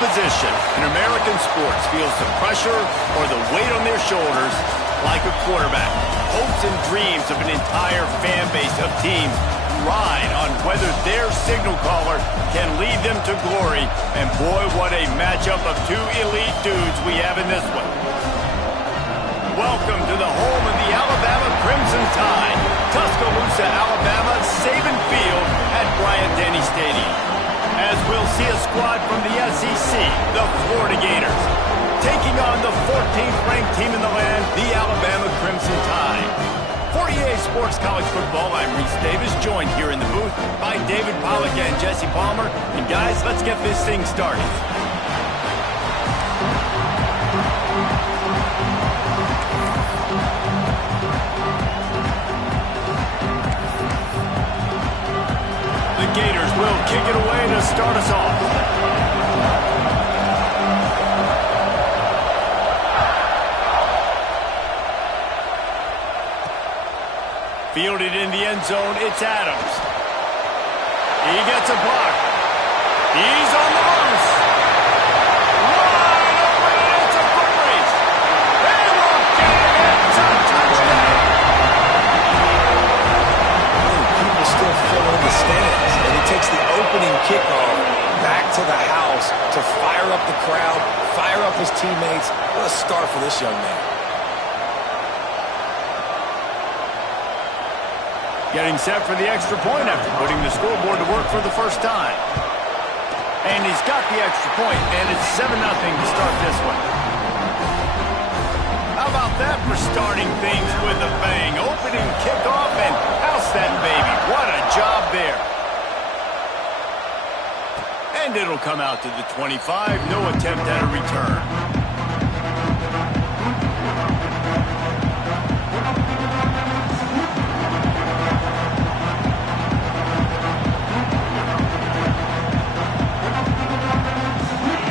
position in American sports feels the pressure or the weight on their shoulders like a quarterback. Hopes and dreams of an entire fan base of teams ride on whether their signal caller can lead them to glory. And boy, what a matchup of two elite dudes we have in this one. Welcome to the home of the Alabama Crimson Tide, Tuscaloosa, Alabama, Saban Field at Bryant-Denny Stadium. As we'll see a squad from the SEC, the Florida Gators, taking on the 14th ranked team in the land, the Alabama Crimson Tide. For EA Sports College Football, I'm Reese Davis, joined here in the booth by David Pollack and Jesse Palmer. And guys, let's get this thing started. The Gators will kick it away to start us off. Fielded in the end zone, it's Adams. He gets a block. He's on the loose. Wide open, and it's a foot race. They will get it. It's a touchdown. People still fill in the stands, and he takes the opening kickoff back to the house to fire up the crowd, fire up his teammates. What a start for this young man. Getting set for the extra point after putting the scoreboard to work for the first time. And he's got the extra point, and it's 7-0 to start this one. How about that for starting things with a bang? Opening kickoff and house that baby. What a job there. And it'll come out to the 25. No attempt at a return.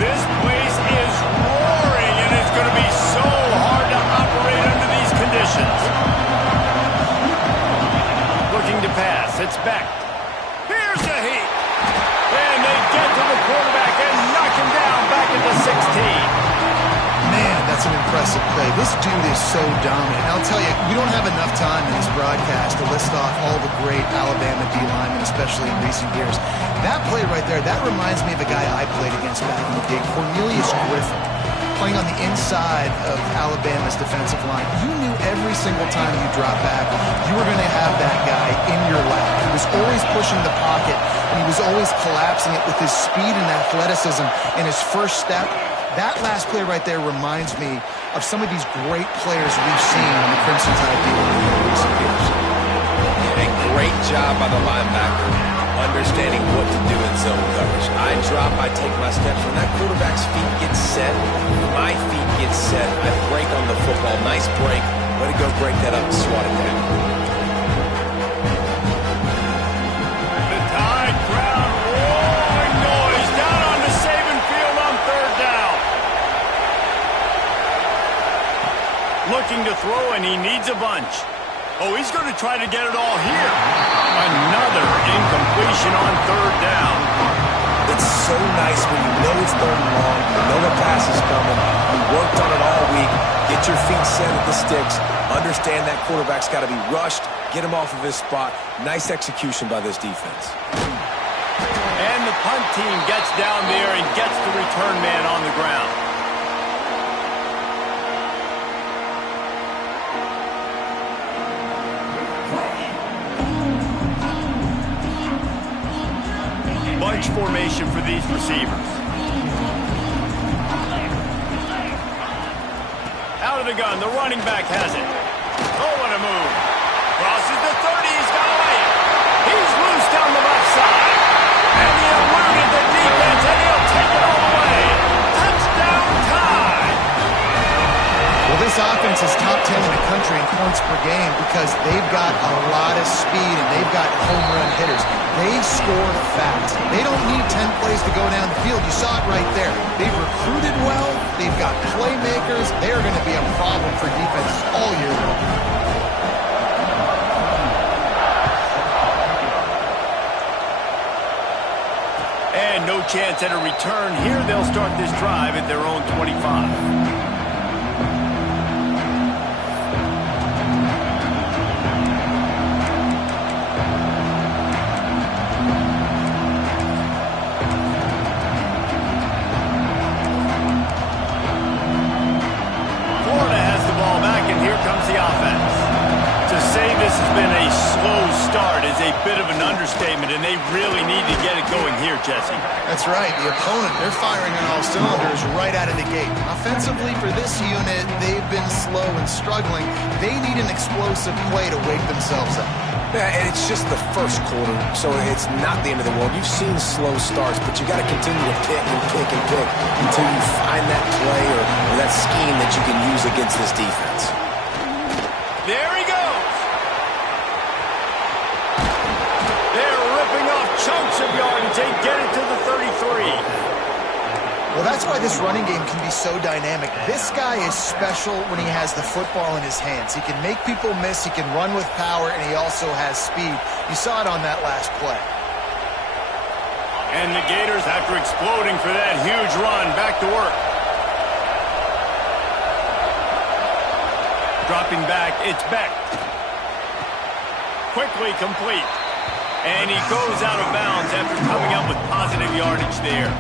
This place is roaring, and it's going to be so hard to operate under these conditions. Looking to pass. It's back. Here's a heat. And they get to the quarterback and knock him down back into 16. Man, that's an impressive play. This dude is so dominant. And I'll tell you, we don't have enough time in this broadcast to list off all the great Alabama D-linemen, especially in recent years. That play right there, that reminds me of a guy I played against back in the day, Cornelius Griffin, playing on the inside of Alabama's defensive line. You knew every single time you dropped back, you were going to have that guy in your lap. He was always pushing the pocket, and he was always collapsing it with his speed and athleticism in his first step. That last play right there reminds me of some of these great players we've seen on the Crimson Tide D-line in recent years. A great job by the linebacker, understanding what to do in zone coverage. I drop, I take my steps. When that quarterback's feet get set, my feet get set. I break on the football. Nice break. Way to go break that up and swat it down. The Tide crowd roaring noise down on the Saban Field on third down. Looking to throw, and he needs a bunch. Oh, he's going to try to get it all here. Another incompletion on third down. It's so nice when you know it's third and long, you know the pass is coming, you worked on it all week, get your feet set at the sticks, understand that quarterback's got to be rushed, get him off of his spot. Nice execution by this defense. And the punt team gets down there and gets the return man on the ground. Bunch formation for these receivers. Out of the gun, the running back has it. Oh, what a move. Crosses the 30, he's got a lane. He's loose down the left side. And he eluded the defense, and he'll take it all the way. Touchdown Tide. Well, this offense is top 10 in the country in points per game because they've got a lot of speed and they've got home run hitters. They score fast. They don't need 10 plays to go down the field. You saw it right there. They've recruited well. They've got playmakers. They're going to be a problem for defenses all year long. And no chance at a return. Here they'll start this drive at their own 25. A bit of an understatement, and they really need to get it going here, Jesse. That's right. The opponent, they're firing on all cylinders right out of the gate. Offensively, for this unit, they've been slow and struggling. They need an explosive play to wake themselves up. Yeah, and it's just the first quarter, so it's not the end of the world. You've seen slow starts, but you got to continue to pick and pick and pick until you find that play or that scheme that you can use against this defense. There he goes. Chunks of yardage, they get it to the 33. Well, that's why this running game can be so dynamic. This guy is special when he has the football in his hands. He can make people miss, he can run with power, and he also has speed. You saw it on that last play. And the Gators, after exploding for that huge run, back to work. Dropping back, it's Beck. Quickly complete. And he goes out of bounds after coming up with positive yardage there.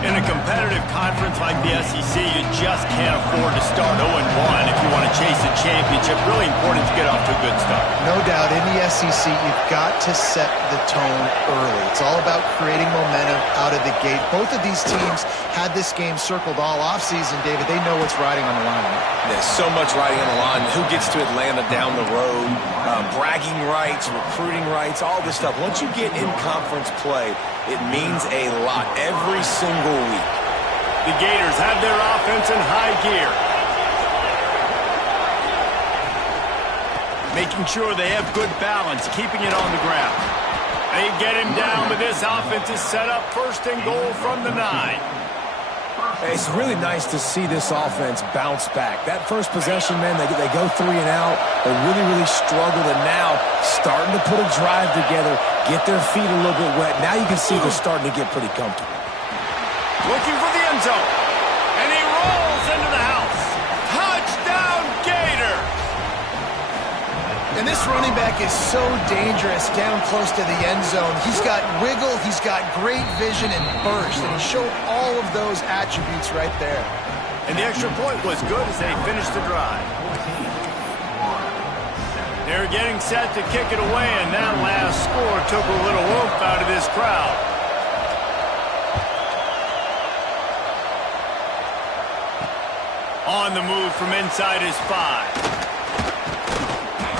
In a competitive conference like the SEC, you just can't afford to start 0-1 if you want to chase a championship. Really important to get off to a good start. No doubt, in the SEC, you've got to set the tone early. It's all about creating momentum out of the gate. Both of these teams had this game circled all offseason, David. They know what's riding on the line. There's so much riding on the line. Who gets to Atlanta down the road? Bragging rights, recruiting rights, all this stuff. Once you get in conference play, it means a lot every single week. The Gators have their offense in high gear. Making sure they have good balance, keeping it on the ground. They get him down, but this offense is set up first and goal from the 9. It's really nice to see this offense bounce back. That first possession, man, they go 3 and out. They really struggled, and now starting to put a drive together, get their feet a little bit wet. Now you can see they're starting to get pretty comfortable. Looking for the end zone, and he rolls into the house. Touchdown, Gator! And this running back is so dangerous down close to the end zone. He's got wiggle, he's got great vision and burst, and he showed all of those attributes right there. And the extra point was good as they finished the drive. They're getting set to kick it away, and that last score took a little oomph out of this crowd. On the move from inside his 5.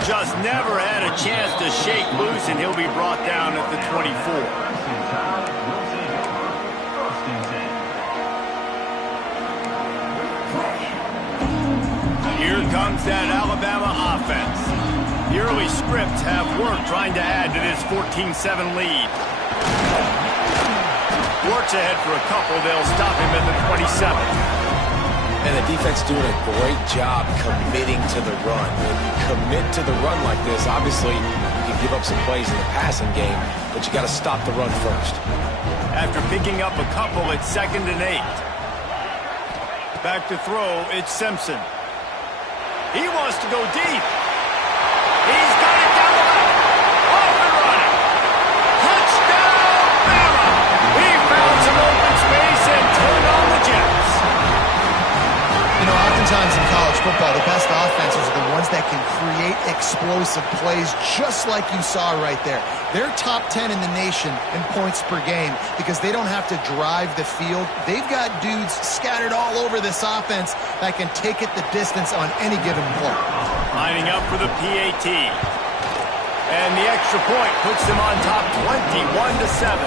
Just never had a chance to shake loose, and he'll be brought down at the 24. Here comes that Alabama offense. The early scripts have worked trying to add to this 14-7 lead. Works ahead for a couple. They'll stop him at the 27. And the defense doing a great job committing to the run. When you commit to the run like this, obviously you can give up some plays in the passing game, but you got to stop the run first. After picking up a couple, it's 2nd and 8. Back to throw, it's Simpson. He wants to go deep. He's got it down the left. Off and running. Touchdown, Bama! He found some open space and turned on the Jets. You know, oftentimes in college football, the best offenses are the ones that can create explosive plays just like you saw right there. They're top 10 in the nation in points per game because they don't have to drive the field. They've got dudes scattered all over this offense that can take it the distance on any given play. Lining up for the PAT. And the extra point puts them on top 21-7.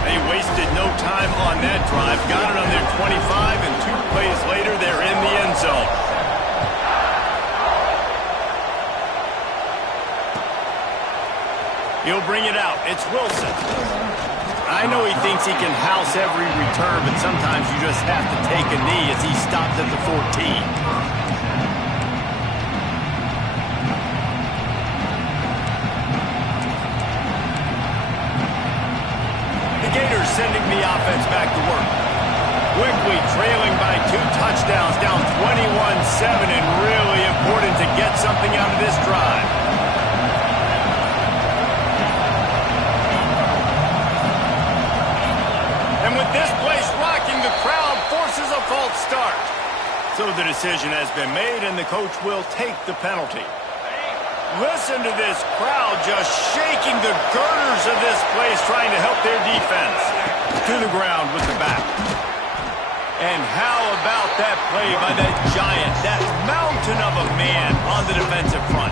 They wasted no time on that drive. Got it on their 25, and 2 plays later, they're in the end zone. He'll bring it out. It's Wilson. I know he thinks he can house every return, but sometimes you just have to take a knee as he stopped at the 14. Gators sending the decision has been made, and the coach will take the penalty. Listen to this crowd just shaking the girders of this place, trying to help their defense. To the ground with the back. And how about that play by that giant, that mountain of a man on the defensive front?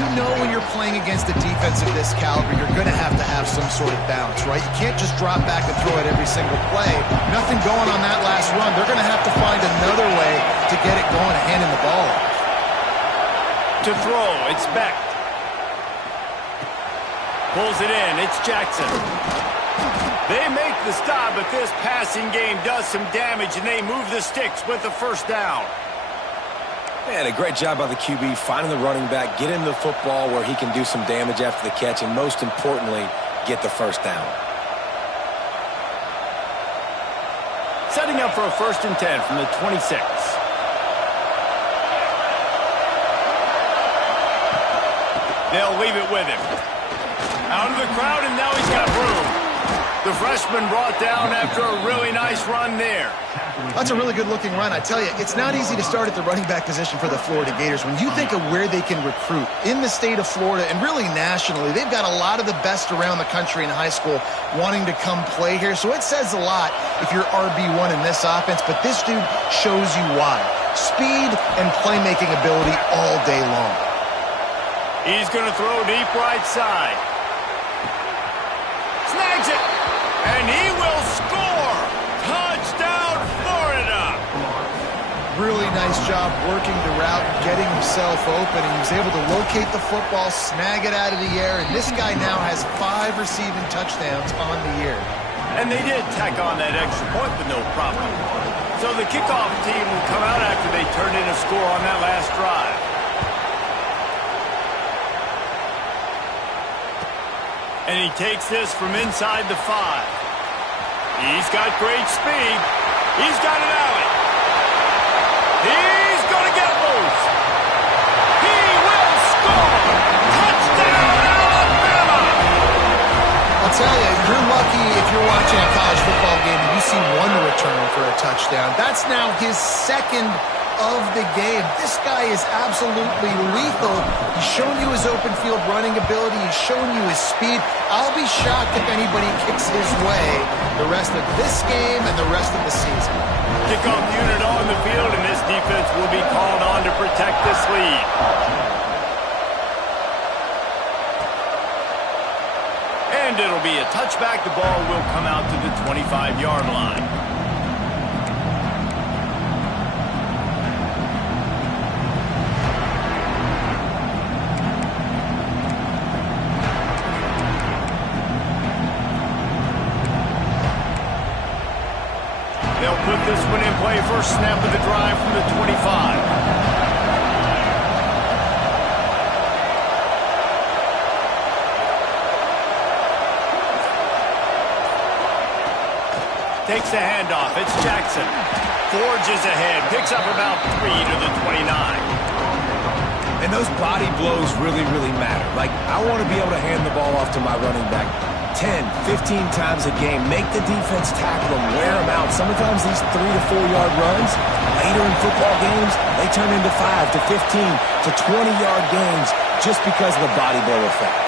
You know when you're playing against a defense of this caliber, you're going to have some sort of balance, right? You can't just drop back and throw it every single play. Nothing going on that last run. They're going to have to find another way to get it going and handing the ball off. To throw, it's Beck. Pulls it in, it's Jackson. They make the stop, but this passing game does some damage, and they move the sticks with the first down. Man, a great job by the QB, finding the running back, get him the football where he can do some damage after the catch, and most importantly, get the first down. Setting up for a 1st and 10 from the 26. They'll leave it with him. Out of the crowd, and now he's got room. The freshman brought down after a really nice run there. That's a really good-looking run. I tell you, it's not easy to start at the running back position for the Florida Gators. When you think of where they can recruit in the state of Florida and really nationally, they've got a lot of the best around the country in high school wanting to come play here. So it says a lot if you're RB1 in this offense, but this dude shows you why. Speed and playmaking ability all day long. He's going to throw deep right side. Snags it, and he will score. Touchdown, Florida. Really nice job working the route, getting himself open, and he was able to locate the football, snag it out of the air, and this guy now has 5 receiving touchdowns on the year. And they did tack on that extra point with no problem. So the kickoff team will come out after they turned in a score on that last drive. And he takes this from inside the 5. He's got great speed. He's got an alley. He's going to get loose. He will score. Touchdown, Alabama. I'll tell you, you're lucky if you're watching a college football game and you see one return for a touchdown. That's now his 2nd of the game. This guy is absolutely lethal. He's shown you his open field running ability. He's shown you his speed. I'll be shocked if anybody kicks his way the rest of this game and the rest of the season. Kickoff unit on the field, and this defense will be called on to protect this lead. And it'll be a touchback. The ball will come out to the 25-yard line. They'll put this one in play. First snap of the drive from the 25. Takes the handoff. It's Jackson. Forges ahead. Picks up about 3 to the 29. And those body blows really, really matter. Like, I want to be able to hand the ball off to my running back 10, 15 times a game. Make the defense tackle them, wear them out. Sometimes these 3 to 4 yard runs, later in football games, they turn into 5 to 15 to 20 yard games just because of the body blow effect.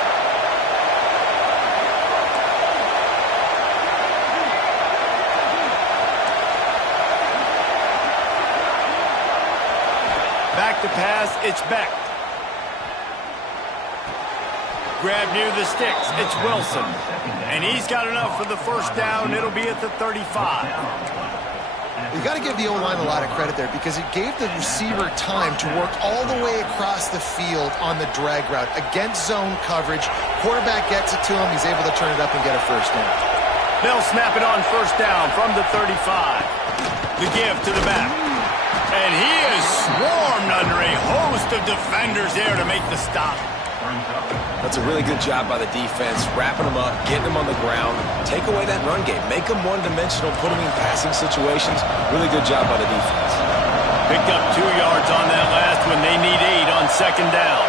Back to pass, it's Beck. Grab near the sticks, it's Wilson. And he's got enough for the first down. It'll be at the 35. You got to give the O-line a lot of credit there because it gave the receiver time to work all the way across the field on the drag route against zone coverage. Quarterback gets it to him. He's able to turn it up and get a first down. They'll snap it on first down from the 35. The give to the back. And he is swarmed under a host of defenders there to make the stop. That's a really good job by the defense, wrapping them up, getting them on the ground, take away that run game, make them one-dimensional, put them in passing situations. Really good job by the defense. Picked up 2 yards on that last one. They need 8 on second down.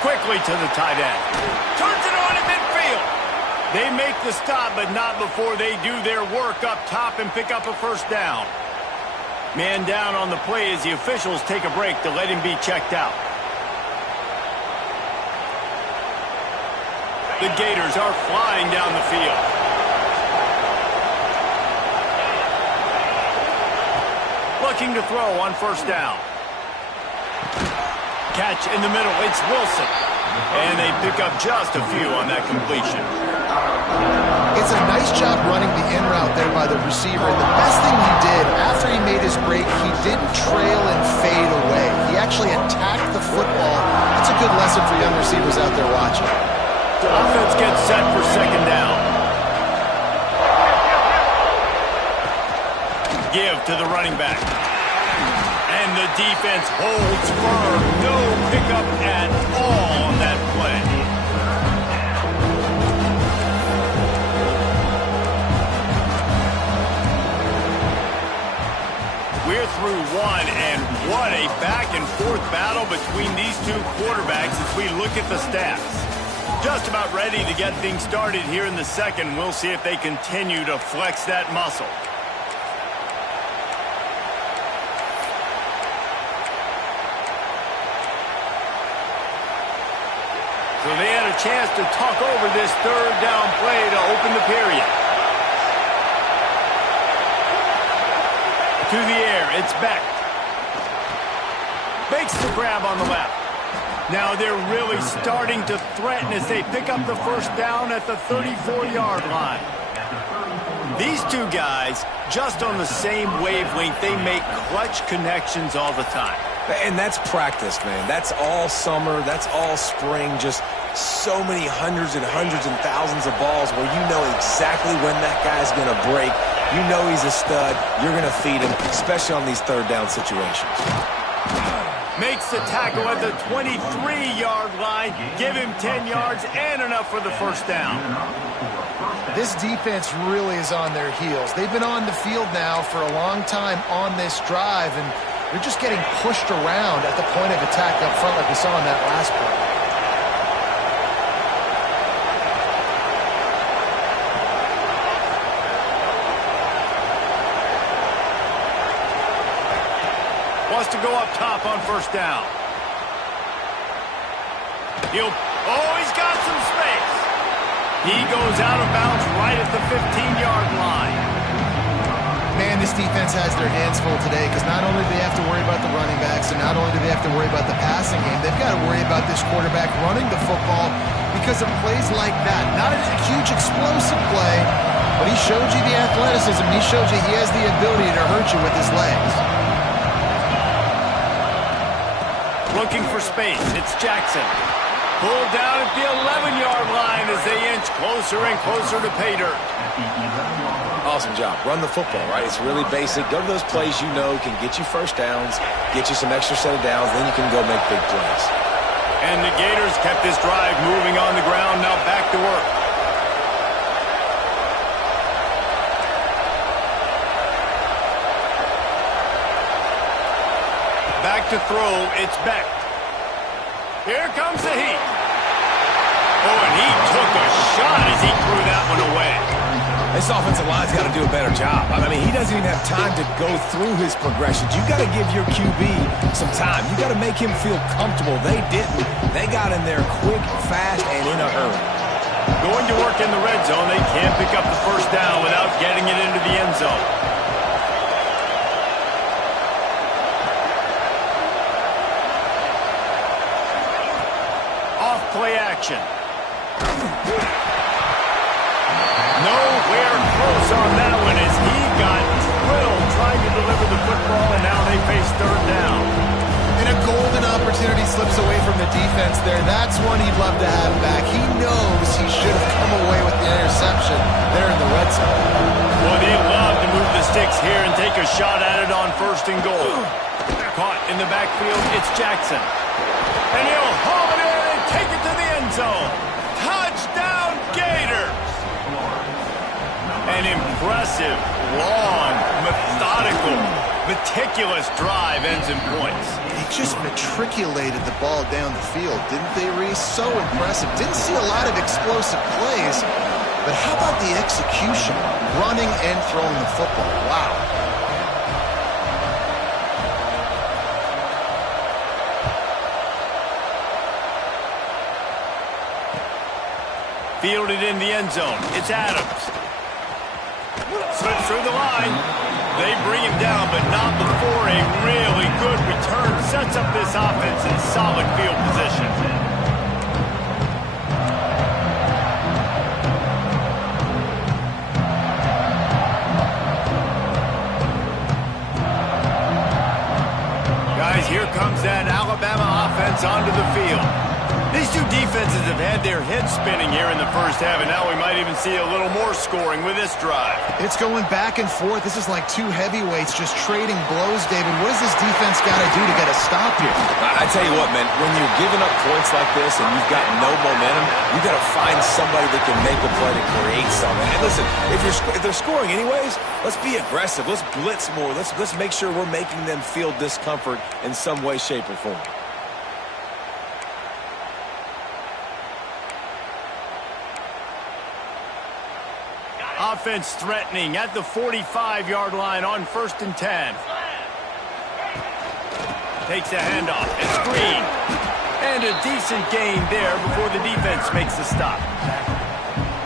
Quickly to the tight end. Turns it on in midfield. They make the stop, but not before they do their work up top and pick up a first down. Man down on the play as the officials take a break to let him be checked out. The Gators are flying down the field. Looking to throw on first down. Catch in the middle. It's Wilson. And they pick up just a few on that completion. It's a nice job running the in route there by the receiver. And the best thing he did after he made his break, he didn't trail and fade away. He actually attacked the football. That's a good lesson for young receivers out there watching. The offense gets set for second down. Give to the running back. And the defense holds firm. No pickup at all on that play. We're through one, and what a back-and-forth battle between these two quarterbacks as we look at the stats. Just about ready to get things started here in the second. We'll see if they continue to flex that muscle. So they had a chance to talk over this third down play to open the period. To the air, it's Beck. Makes the grab on the left. Now they're really starting to threaten as they pick up the first down at the 34-yard line. These two guys, just on the same wavelength, they make clutch connections all the time. And that's practice, man. That's all summer. That's all spring. Just so many hundreds and thousands of balls where you know exactly when that guy's going to break. You know he's a stud. You're going to feed him, especially on these third down situations. Makes the tackle at the 23-yard line. Give him 10 yards and enough for the first down. This defense really is on their heels. They've been on the field now for a long time on this drive, and they're just getting pushed around at the point of attack up front like we saw in that last play. Wants to go up top on first down. He's got some space. He goes out of bounds right at the 15-yard line. Man, this defense has their hands full today because not only do they have to worry about the running backs and not only do they have to worry about the passing game, they've got to worry about this quarterback running the football because of plays like that. Not a huge explosive play, but he showed you the athleticism. He showed you he has the ability to hurt you with his legs. Looking for space. It's Jackson. Pulled down at the 11-yard line as they inch closer and closer to pay dirt. Awesome job. Run the football, right? It's really basic. Go to those plays you know can get you first downs, get you some extra set of downs, then you can go make big plays. And the Gators kept this drive moving on the ground. Now back to work. Back to throw. It's Beck. Here comes the heat. Oh, and he took a shot as he threw that one away. This offensive line's got to do a better job. I mean, he doesn't even have time to go through his progressions. You got to give your QB some time. You got to make him feel comfortable. They didn't. They got in there quick, fast, and in a hurry. Going to work in the red zone. They can't pick up the first down without getting it into the end zone. Play action. Nowhere close on that one as he got drilled trying to deliver the football, and now they face third down. And a golden opportunity slips away from the defense there. That's one he'd love to have back. He knows he should have come away with the interception there in the red zone. Well, they'd love to move the sticks here and take a shot at it on first and goal. Caught in the backfield, it's Jackson. And he'll haul it in and take it to the end zone. Touchdown, Gators! An impressive, long, methodical, meticulous drive ends in points. You just matriculated the ball down the field, didn't they, Reese? So impressive. Didn't see a lot of explosive plays, but how about the execution? Running and throwing the football. Wow. Fielded in the end zone. It's Adams. Slips through the line. They bring him down, but not before a really good return sets up this offense in solid field position. Guys, here comes that Alabama offense onto the field. These two defenses have had their heads spinning here in the first half, and now we might even see a little more scoring with this drive. It's going back and forth. This is like two heavyweights just trading blows, David. What does this defense got to do to get a stop here? I tell you what, man, when you're giving up points like this and you've got no momentum, you got to find somebody that can make a play to create something. And listen, if they're scoring anyways, let's be aggressive. Let's blitz more. Let's make sure we're making them feel discomfort in some way, shape, or form. Offense threatening at the 45-yard line on 1st and 10. Takes a handoff. It's Green. And a decent gain there before the defense makes the stop.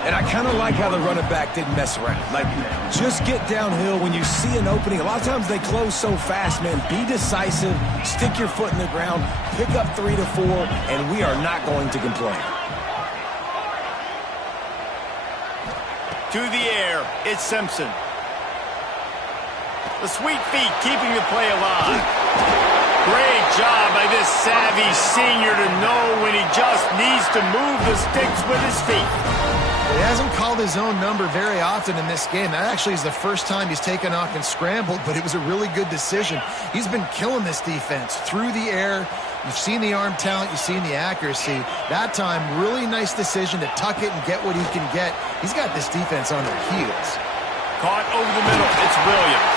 And I kind of like how the running back didn't mess around. Like, just get downhill when you see an opening. A lot of times they close so fast, man. Be decisive. Stick your foot in the ground. Pick up 3 to 4, and we are not going to complain. To the air, it's Simpson. The sweet feet keeping the play alive. Great job by this savvy senior to know when he just needs to move the sticks with his feet. He hasn't called his own number very often in this game. That actually is the first time he's taken off and scrambled, but it was a really good decision. He's been killing this defense through the air. You've seen the arm talent, you've seen the accuracy. That time, really nice decision to tuck it and get what he can get. He's got this defense on their heels. Caught over the middle, it's Williams.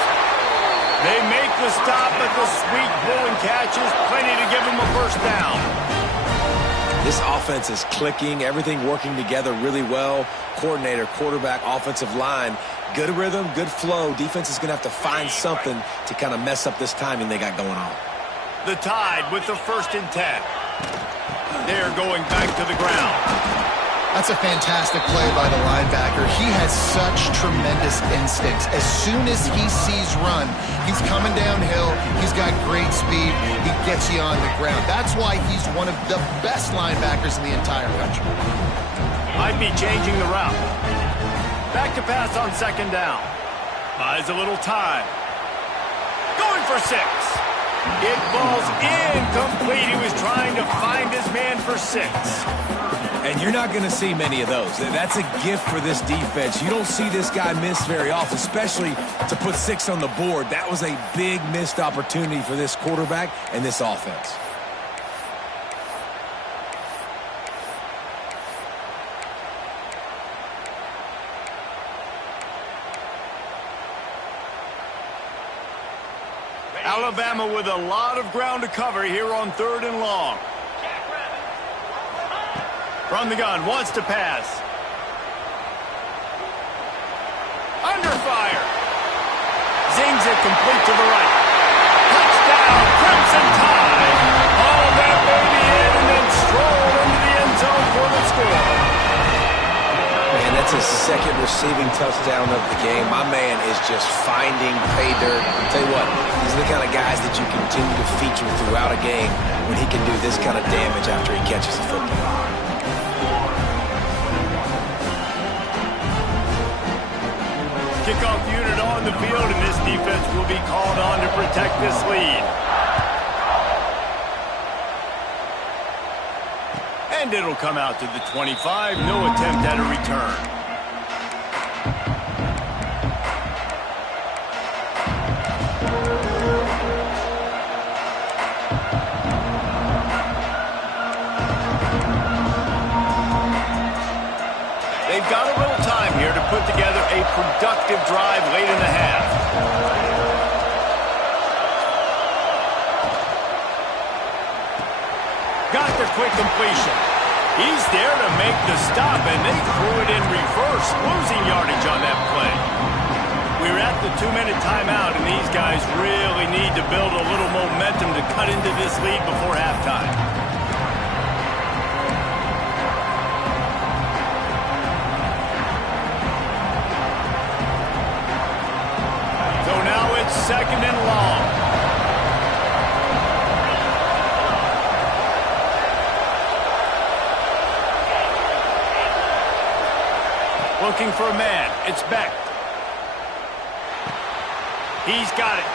They make the stop, but the sweet pulling catch is plenty to give him a first down. This offense is clicking, everything working together really well. Coordinator, quarterback, offensive line, good rhythm, good flow. Defense is going to have to find something to kind of mess up this timing they got going on. The Tide with the 1st and 10. They're going back to the ground. That's a fantastic play by the linebacker. He has such tremendous instincts. As soon as he sees run, he's coming downhill. He's got great speed. He gets you on the ground. That's why he's one of the best linebackers in the entire country. Might be changing the route. Back to pass on 2nd down. Buys a little time. Going for 6. It falls incomplete. He was trying to find his man for 6. And you're not going to see many of those. That's a gift for this defense. You don't see this guy miss very often, especially to put 6 on the board. That was a big missed opportunity for this quarterback and this offense. Alabama with a lot of ground to cover here on 3rd and long. From the gun, wants to pass. Under fire. Zings it complete to the right. Touchdown, Crimson Tide. All that baby in and then stroll into the end zone for the score. Man, that's his 2nd receiving touchdown of the game. My man is just finding pay dirt. I'll tell you what, these are the kind of guys that you continue to feature throughout a game when he can do this kind of damage after he catches the football. Kickoff unit on the field, and this defense will be called on to protect this lead. And it'll come out to the 25. No attempt at a return. They've got a little time here to put together a productive drive late in the half. got the quick completion. He's there to make the stop, and they threw it in reverse, losing yardage on that play. We're at the 2-minute timeout, and these guys really need to build a little momentum to cut into this lead before halftime. So now it's 2nd and long. Looking for a man. It's Beck. He's got it.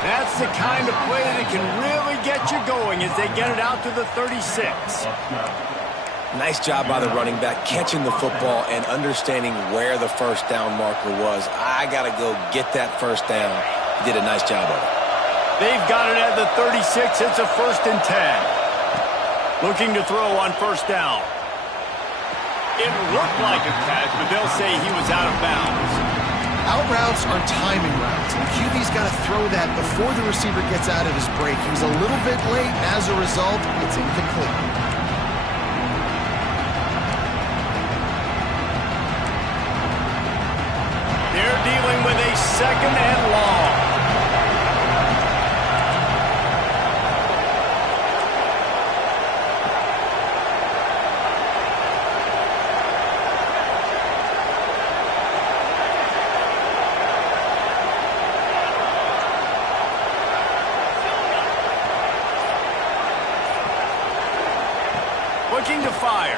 That's the kind of play that can really get you going as they get it out to the 36. Nice job by the running back, catching the football and understanding where the first down marker was. I got to go get that first down. He did a nice job of it. They've got it at the 36. It's a 1st and 10. Looking to throw on first down. It looked like a catch, but they'll say he was out of bounds. Out routes are timing routes. The QB's got to throw that before the receiver gets out of his break. He was a little bit late, and as a result, it's incomplete. They're dealing with a 2nd and long. Looking to fire.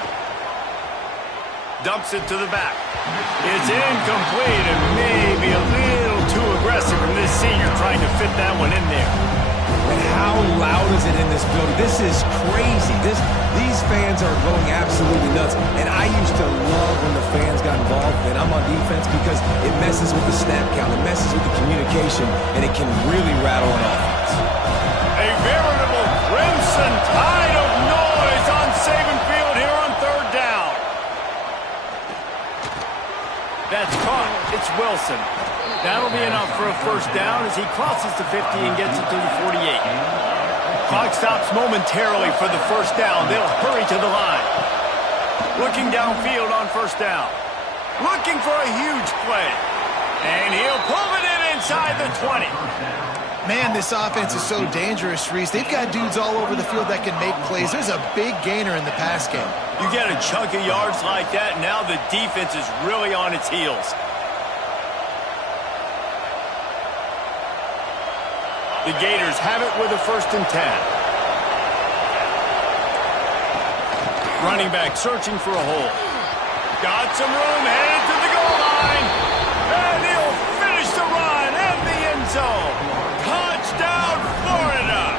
Dumps it to the back. It's incomplete and maybe a little too aggressive from this senior trying to fit that one in there. And how loud is it in this building? This is crazy. These fans are going absolutely nuts. And I used to love when the fans got involved, and I'm on defense because it messes with the snap count, it messes with the communication, and it can really rattle an offense. A veritable crimson tide of noise on Saban Field here on 3rd down. That's caught. It's Wilson. That'll be enough for a first down as he crosses the 50 and gets it to the 48. Clock stops momentarily for the first down. They'll hurry to the line. Looking downfield on first down. Looking for a huge play. And he'll pull it in inside the 20. Man, this offense is so dangerous, Reese. They've got dudes all over the field that can make plays. There's a big gainer in the pass game. You get a chunk of yards like that, and now the defense is really on its heels. The Gators have it with a 1st and 10. Running back searching for a hole. Got some room, headed to the goal line. And he'll finish the run in the end zone. Touchdown, Florida.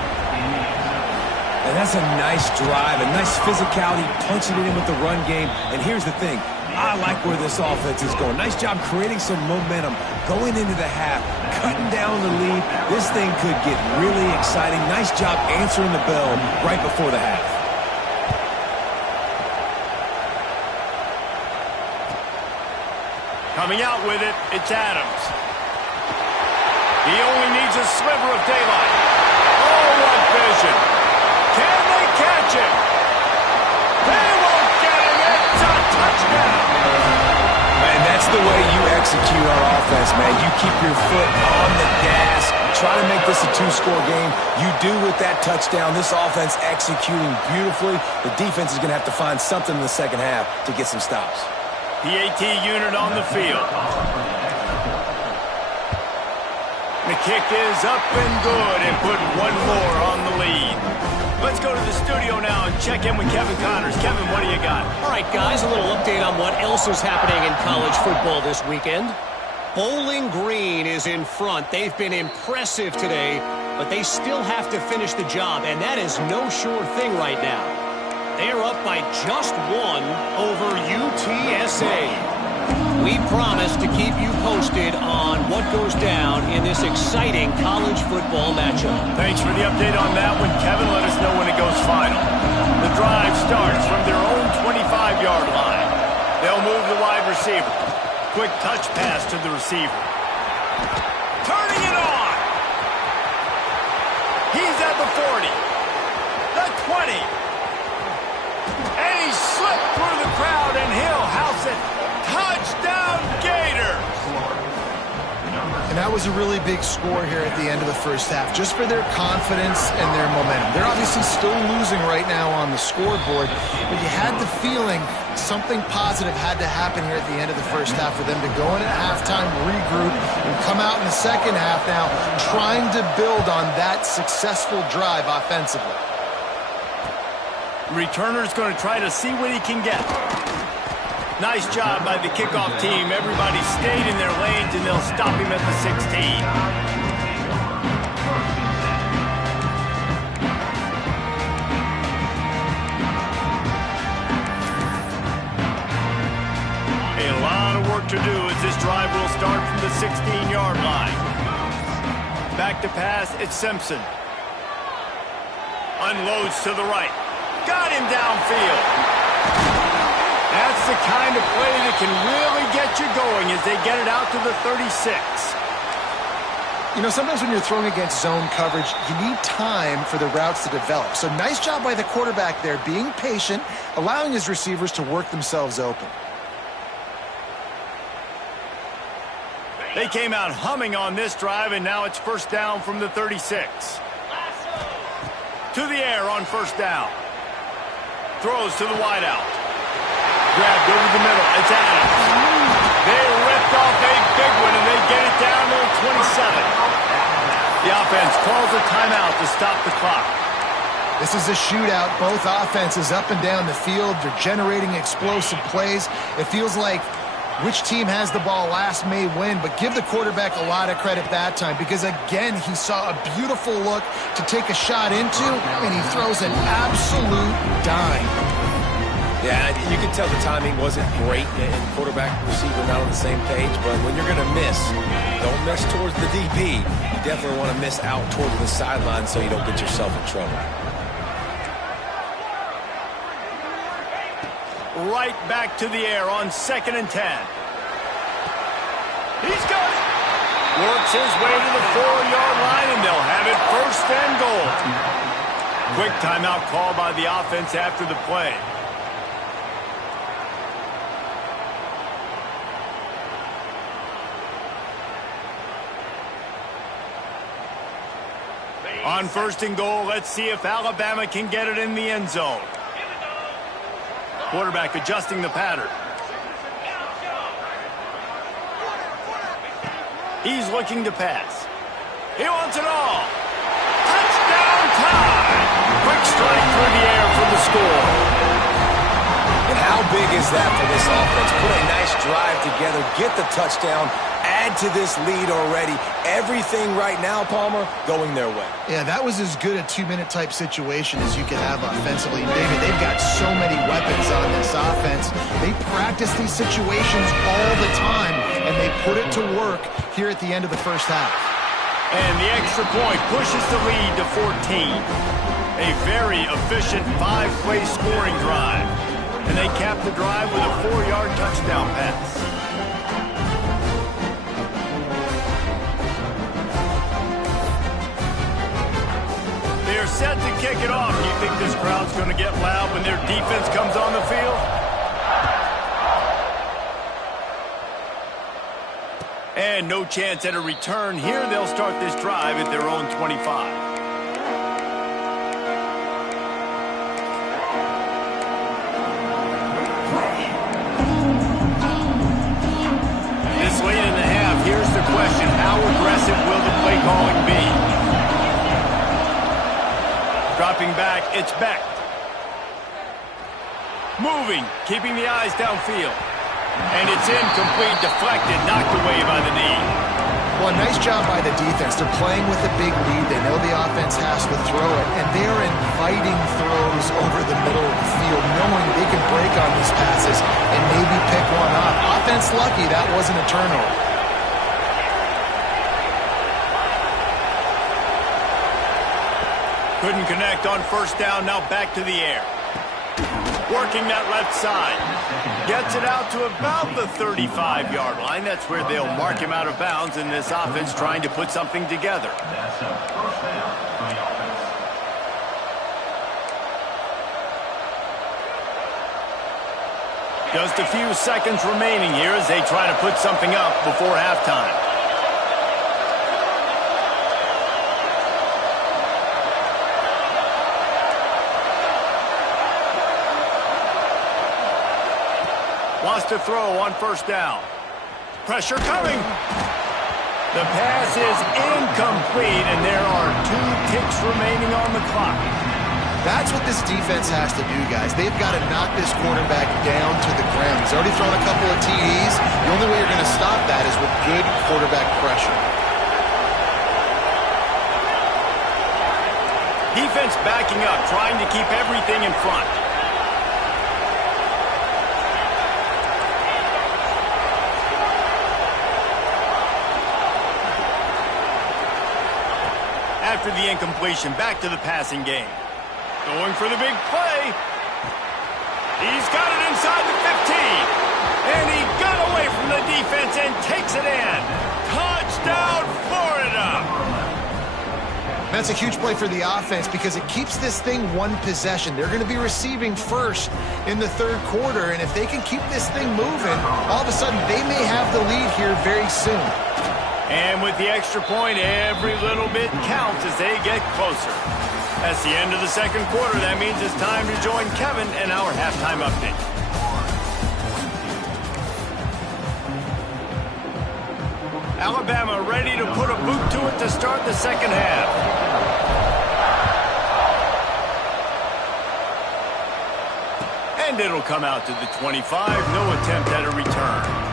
And that's a nice drive, a nice physicality, punching it in with the run game. And here's the thing. I like where this offense is going. Nice job creating some momentum, going into the half, cutting down the lead. This thing could get really exciting. Nice job answering the bell right before the half. Coming out with it, it's Adams. He only needs a sliver of daylight. Oh, what vision. Can they catch him? They won't get him. It's a touchdown. Man, that's the way you execute on offense, man. You keep your foot on the gas. Try to make this a 2-score game. You do with that touchdown. This offense executing beautifully. The defense is going to have to find something in the second half to get some stops. PAT unit on the field. The kick is up and good and put one more on the lead. Let's go to the studio now and check in with Kevin Connors. Kevin, what do you got? All right, guys, a little update on what else is happening in college football this weekend. Bowling Green is in front. They've been impressive today, but they still have to finish the job, and that is no sure thing right now. They're up by just one over UTSA. We promise to keep you posted on what goes down in this exciting college football matchup. Thanks for the update on that one, Kevin. Let us know when it goes final. The drive starts from their own 25-yard line. They'll move the wide receiver. Quick touch pass to the receiver. Turning it on. He's at the 40. The 20. And he slipped through the crowd, and he'll house it. Touchdown, Gators! And that was a really big score here at the end of the first half, just for their confidence and their momentum. They're obviously still losing right now on the scoreboard, but you had the feeling something positive had to happen here at the end of the first half for them to go in at halftime, regroup, and come out in the second half now trying to build on that successful drive offensively. Returner's going to try to see what he can get. Nice job by the kickoff team. Everybody stayed in their lanes, and they'll stop him at the 16. A lot of work to do as this drive will start from the 16-yard line. Back to pass, it's Simpson. Unloads to the right. Got him downfield. That's the kind of play that can really get you going as they get it out to the 36. You know, sometimes when you're throwing against zone coverage, you need time for the routes to develop. So nice job by the quarterback there, being patient, allowing his receivers to work themselves open. They came out humming on this drive, and now it's first down from the 36. To the air on first down. Throws to the wideout. Grabbed over the middle. It's Adams. They ripped off a big one, and they get it down to the 27. The offense calls a timeout to stop the clock. This is a shootout. Both offenses up and down the field. They're generating explosive plays. It feels like which team has the ball last may win, but give the quarterback a lot of credit that time because, again, he saw a beautiful look to take a shot into, and he throws an absolute dime. Yeah, you can tell the timing wasn't great and quarterback and receiver not on the same page, but when you're going to miss, don't miss towards the DB. You definitely want to miss out towards the sideline so you don't get yourself in trouble. Right back to the air on 2nd and 10. He's got it. Works his way to the 4-yard line, and they'll have it first and goal. Quick timeout call by the offense after the play. On 1st and goal, let's see if Alabama can get it in the end zone. Quarterback adjusting the pattern. He's looking to pass. He wants it all. Touchdown time! Quick strike through the air for the score. And how big is that for this offense? Put a nice drive together, get the touchdown, add to this lead already. Everything right now, Palmer, going their way. Yeah, that was as good a 2-minute type situation as you could have offensively. David, they've got so many weapons on this offense. They practice these situations all the time, and they put it to work here at the end of the first half. And the extra point pushes the lead to 14. A very efficient 5-play scoring drive. And they cap the drive with a 4-yard touchdown pass. They're set to kick it off. Do you think this crowd's going to get loud when their defense comes on the field? And no chance at a return here. They'll start this drive at their own 25. This late in the half, here's the question. How aggressive will the play calling be? Dropping back, it's Beck. Moving, keeping the eyes downfield. And it's incomplete, deflected, knocked away by the knee. Well, nice job by the defense. They're playing with a big lead. They know the offense has to throw it, and they're inviting throws over the middle of the field, knowing they can break on these passes and maybe pick one up. Offense lucky, that wasn't a turnover. Couldn't connect on first down, now back to the air. Working that left side. Gets it out to about the 35-yard line. That's where they'll mark him out of bounds, and this offense trying to put something together. Just a few seconds remaining here as they try to put something up before halftime. Wants to throw on first down. Pressure coming. The pass is incomplete, and there are 2 ticks remaining on the clock. That's what this defense has to do, guys. They've got to knock this quarterback down to the ground. He's already thrown a couple of TDs. The only way you're going to stop that is with good quarterback pressure. Defense backing up, trying to keep everything in front. After the incompletion, back to the passing game. Going for the big play. He's got it inside the 15. And he got away from the defense and takes it in. Touchdown, Florida! That's a huge play for the offense because it keeps this thing one possession. They're going to be receiving first in the third quarter, and if they can keep this thing moving, all of a sudden they may have the lead here very soon. And with the extra point, every little bit counts as they get closer. That's the end of the second quarter. That means it's time to join Kevin in our halftime update. Alabama ready to put a boot to it to start the second half. And it'll come out to the 25. No attempt at a return.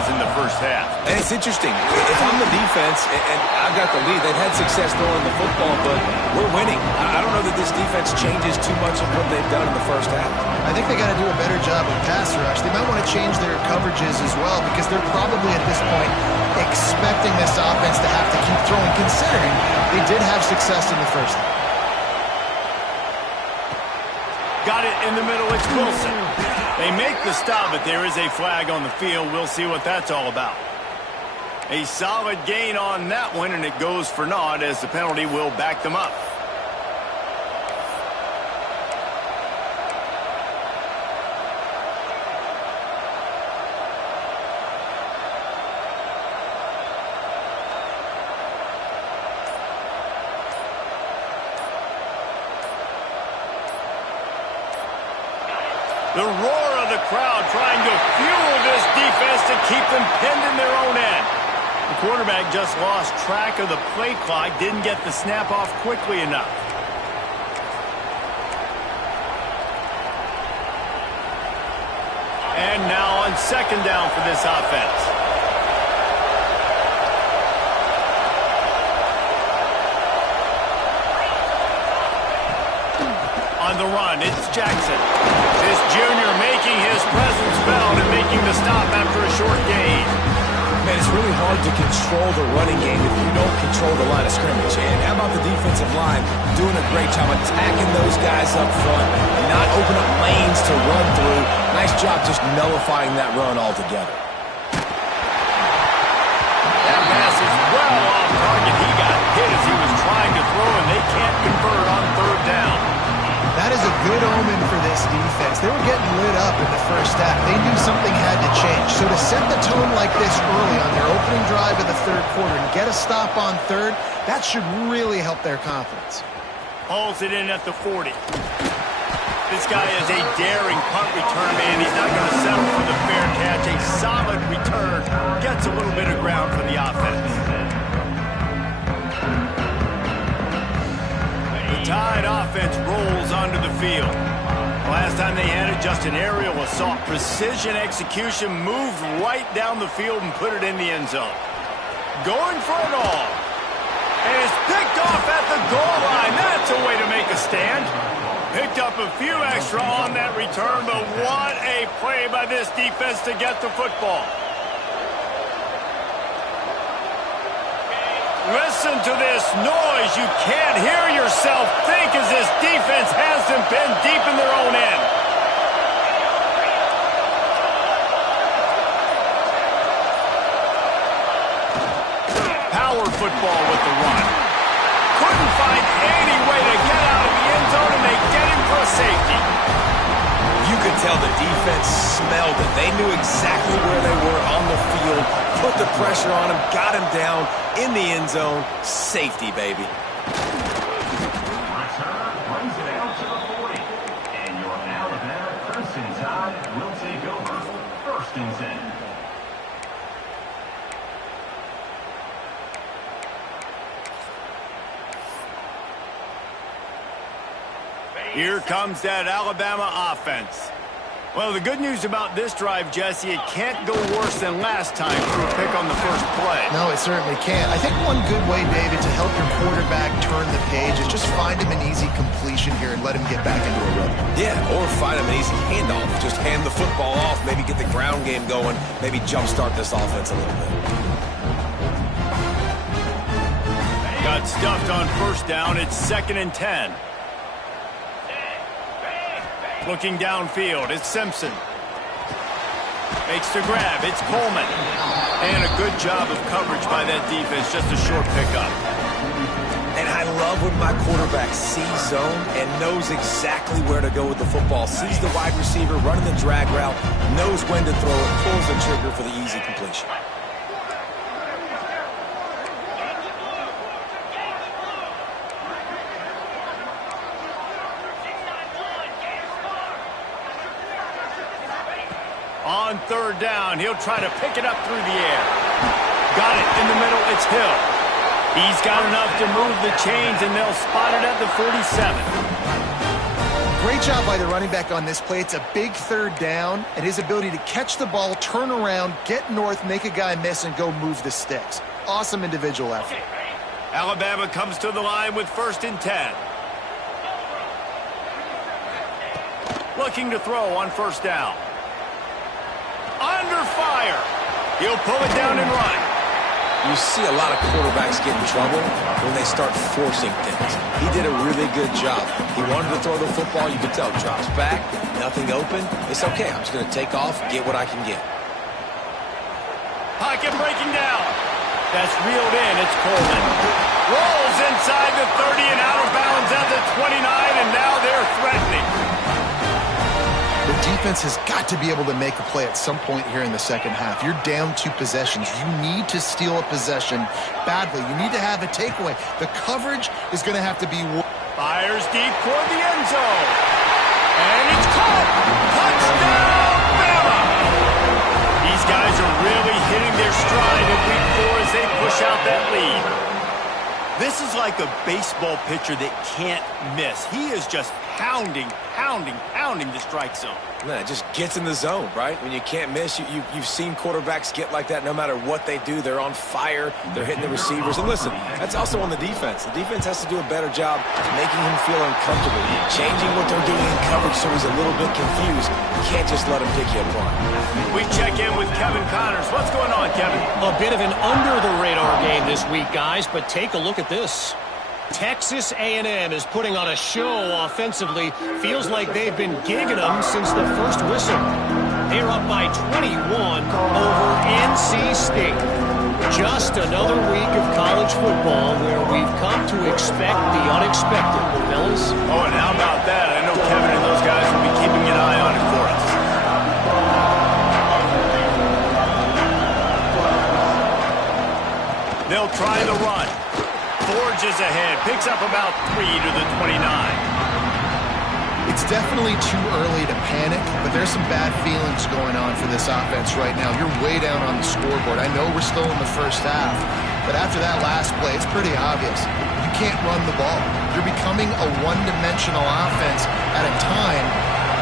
In the first half. And it's interesting. If I'm the defense and I've got the lead, they've had success throwing the football, but we're winning. I don't know that this defense changes too much of what they've done in the first half. I think they got to do a better job with pass rush. They might want to change their coverages as well because they're probably at this point expecting this offense to have to keep throwing, considering they did have success in the first half. Got it in the middle. It's Wilson. They make the stop, but there is a flag on the field. We'll see what that's all about. A solid gain on that one, and it goes for naught as the penalty will back them up. The roar of the crowd trying to fuel this defense to keep them pinned in their own end. The quarterback just lost track of the play clock, didn't get the snap off quickly enough. And now on second down for this offense. On the run, it's Jackson. This junior making his presence felt and making the stop after a short gain. Man, it's really hard to control the running game if you don't control the line of scrimmage. And how about the defensive line doing a great job attacking those guys up front and not open up lanes to run through. Nice job just nullifying that run altogether. That pass is well off target. He got hit as he was trying to throw, and they can't convert on third down. That is a good omen for this defense. They were getting lit up in the first half. They knew something had to change. So to set the tone like this early on their opening drive of the third quarter and get a stop on third, that should really help their confidence. Hauls it in at the 40. This guy is a daring punt return man. He's not going to settle for the fair catch. A solid return. Gets a little bit of ground for the offense. Tide offense rolls onto the field. Last time they had it, just an aerial assault. Precision execution, moved right down the field and put it in the end zone. Going for it all. And it's picked off at the goal line. That's a way to make a stand. Picked up a few extra on that return, but what a play by this defense to get the football. Listen to this noise. You can't hear yourself think as this defense hasn't been deep in their own end. Power football with the run. Couldn't find any way to get out of the end zone, and they get him for a safety. You could tell the defense smelled it. They knew exactly where they were on the field, put the pressure on him, got him down in the end zone. Safety, baby. Return brings it out to the 40. And your Alabama Crimson Tide will take over 1st and 10. Here comes that Alabama offense. Well, the good news about this drive, Jesse, it can't go worse than last time through a pick on the first play. No, it certainly can't. I think one good way, David, to help your quarterback turn the page is just find him an easy completion here and let him get back into a rhythm. Yeah, or find him an easy handoff. Just hand the football off, maybe get the ground game going, maybe jumpstart this offense a little bit. Got stuffed on first down. It's 2nd and 10. Looking downfield, it's Simpson. Makes the grab, it's Coleman. And a good job of coverage by that defense, just a short pickup. And I love when my quarterback sees zone and knows exactly where to go with the football. Sees the wide receiver running the drag route, knows when to throw it, pulls the trigger for the easy completion. On 3rd down, he'll try to pick it up through the air. Got it in the middle, it's Hill. He's got enough to move the chains, and they'll spot it at the 47. Great job by the running back on this play. It's a big 3rd down, and his ability to catch the ball, turn around, get north, make a guy miss, and go move the sticks. Awesome individual effort. Alabama comes to the line with 1st and 10. Looking to throw on 1st down. Under fire. He'll pull it down and run. You see a lot of quarterbacks get in trouble when they start forcing things. He did a really good job. He wanted to throw the football. You could tell. Drops back, nothing open. It's okay. I'm just going to take off, get what I can get. Pocket breaking down. That's reeled in. It's Coleman. Rolls inside the 30 and out of bounds at the 29, and now they're threatening. The defense has got to be able to make a play at some point here in the second half. You're down 2 possessions. You need to steal a possession badly. You need to have a takeaway. The coverage is going to have to be... Fires deep toward the end zone. And it's caught. Touchdown, Bama! These guys are really hitting their stride in week 4 as they push out that lead. This is like a baseball pitcher that can't miss. He is just pounding the strike zone. Man, it just gets in the zone, right? When you can't miss, you've seen quarterbacks get like that no matter what they do. They're on fire. They're hitting the receivers. And listen, that's also on the defense. The defense has to do a better job making him feel uncomfortable, changing what they're doing in coverage so he's a little bit confused. You can't just let him pick you apart. We check in with Kevin Connors. What's going on, Kevin? A bit of an under-the-radar game this week, guys, but take a look at this. Texas A&M is putting on a show offensively. Feels like they've been gigging them since the first whistle. They're up by 21 over NC State. Just another week of college football where we've come to expect the unexpected, fellas. Oh, and how about that? I know Kevin and those guys will be keeping an eye on it for us. They'll try the run. Forges ahead, picks up about 3 to the 29. It's definitely too early to panic, but there's some bad feelings going on for this offense right now. You're way down on the scoreboard. I know we're still in the first half, but after that last play, it's pretty obvious. You can't run the ball. You're becoming a one-dimensional offense at a time,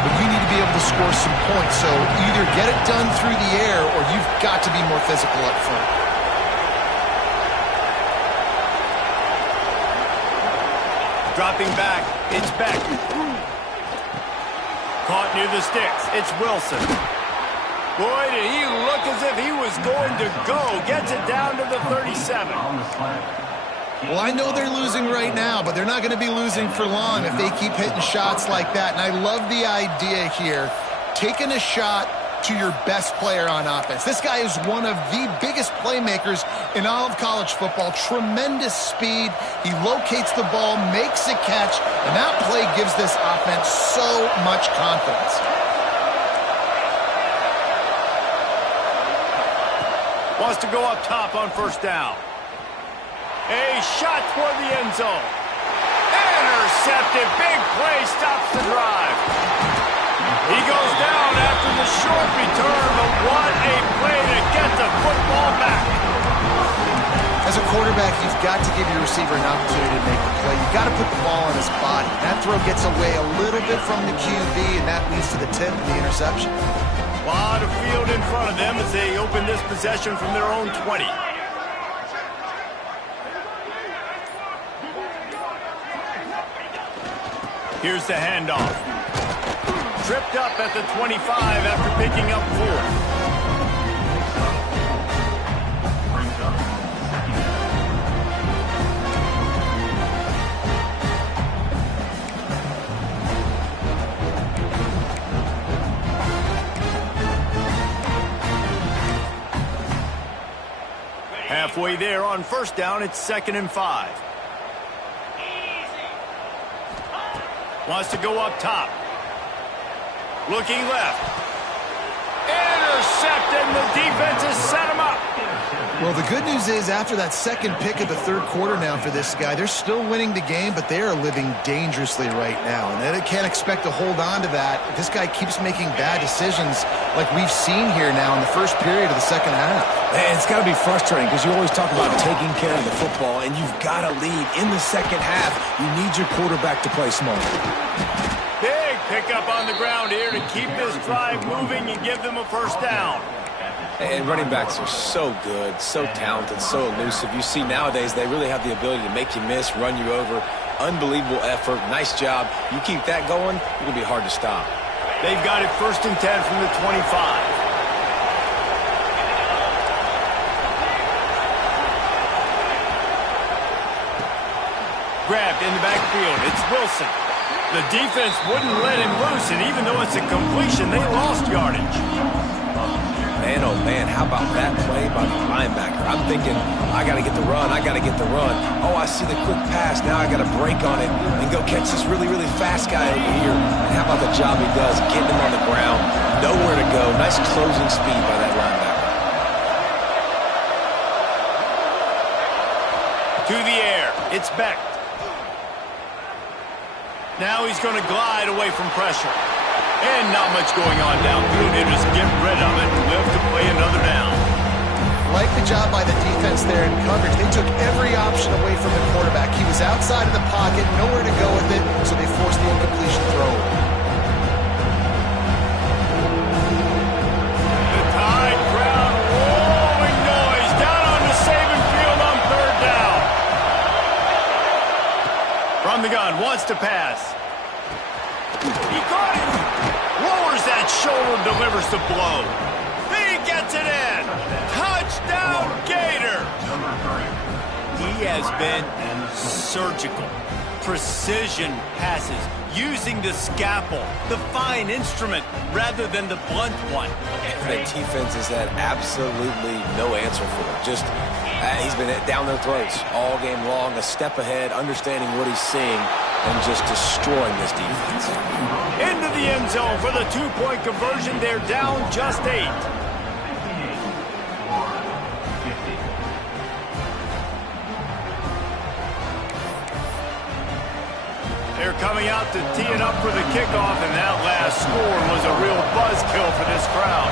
but you need to be able to score some points. So either get it done through the air or you've got to be more physical up front. Dropping back, it's Beck. Caught near the sticks, it's Wilson. Boy, did he look as if he was going to go. Gets it down to the 37. Well, I know they're losing right now, but they're not going to be losing for long if they keep hitting shots like that. And I love the idea here, taking a shot to your best player on offense. This guy is one of the biggest playmakers in all of college football. Tremendous speed. He locates the ball, makes a catch, and that play gives this offense so much confidence. Wants to go up top on first down. A shot toward the end zone. Intercepted. Big play stops the drive. He goes down after the short return, but what a play to get the football back. As a quarterback, you've got to give your receiver an opportunity to make the play. You've got to put the ball on his body. That throw gets away a little bit from the QB, and that leads to the tip and the interception. A lot of field in front of them as they open this possession from their own 20. Here's the handoff. Tripped up at the 25 after picking up 4. Halfway there on first down, it's 2nd and 5. Wants to go up top. Looking left. Intercepted, and the defense has set him up. Well, the good news is after that second pick of the third quarter now for this guy, they're still winning the game, but they are living dangerously right now. And they can't expect to hold on to that. This guy keeps making bad decisions like we've seen here now in the first period of the second half. Man, it's got to be frustrating because you always talk about taking care of the football, and you've got to lead in the second half. You need your quarterback to play smart. Big pickup on the ground here to keep this drive moving and give them a first down. And running backs are so good, so talented, so elusive. You see nowadays they really have the ability to make you miss, run you over. Unbelievable effort. Nice job. You keep that going, it's going to be hard to stop. They've got it 1st and 10 from the 25. Grabbed in the backfield. It's Wilson. The defense wouldn't let him loose, and even though it's a completion, they lost yardage. Man, oh man, how about that play by the linebacker? I'm thinking, I got to get the run, I got to get the run. Oh, I see the quick pass, now I got to break on it and go catch this really, really fast guy over here. And how about the job he does, getting him on the ground, nowhere to go. Nice closing speed by that linebacker. To the air, it's Beck. Now he's going to glide away from pressure. And not much going on downfield. They just get rid of it and live to play another down. Like the job by the defense there in coverage. They took every option away from the quarterback. He was outside of the pocket, nowhere to go with it, so they forced the incompletion throw. The Tide crowd rolling noise down on the Saban field on 3rd down. From the gun, wants to pass. He caught it. Lowers that shoulder, delivers the blow. He gets it in. Touchdown, Gator. He has been surgical. Precision passes, using the scalpel, the fine instrument, rather than the blunt one. The defense has had absolutely no answer for it. Just, he's been down their throats all game long, a step ahead, understanding what he's seeing, and just destroying this defense. Into the end zone for the 2-point conversion. They're down just 8. They're coming out to tee it up for the kickoff, and that last score was a real buzzkill for this crowd.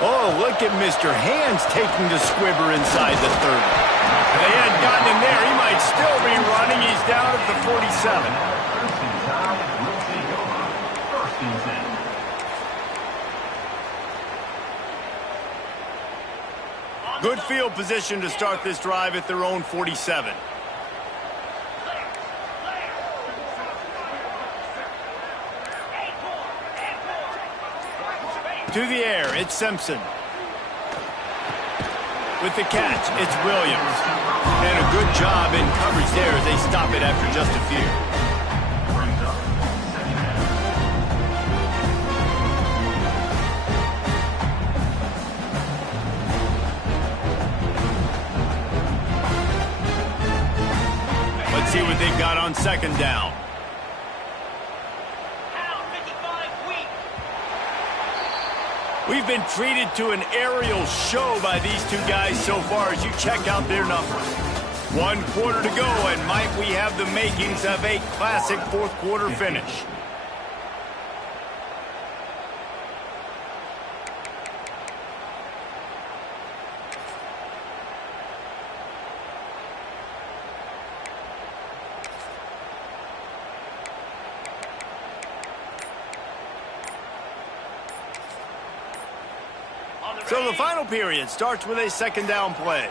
Oh, look at Mr. Hands taking the squibber inside the 30. If they hadn't gotten him there, he might still be running. He's down at the 47. Good field position to start this drive at their own 47. To the air, it's Simpson. With the catch, it's Williams. And a good job in coverage there as they stop it after just a few. Let's see what they've got on second down. We've been treated to an aerial show by these two guys so far as you check out their numbers. 1 quarter to go, and might we have the makings of a classic fourth quarter finish. So the final period starts with a second down play.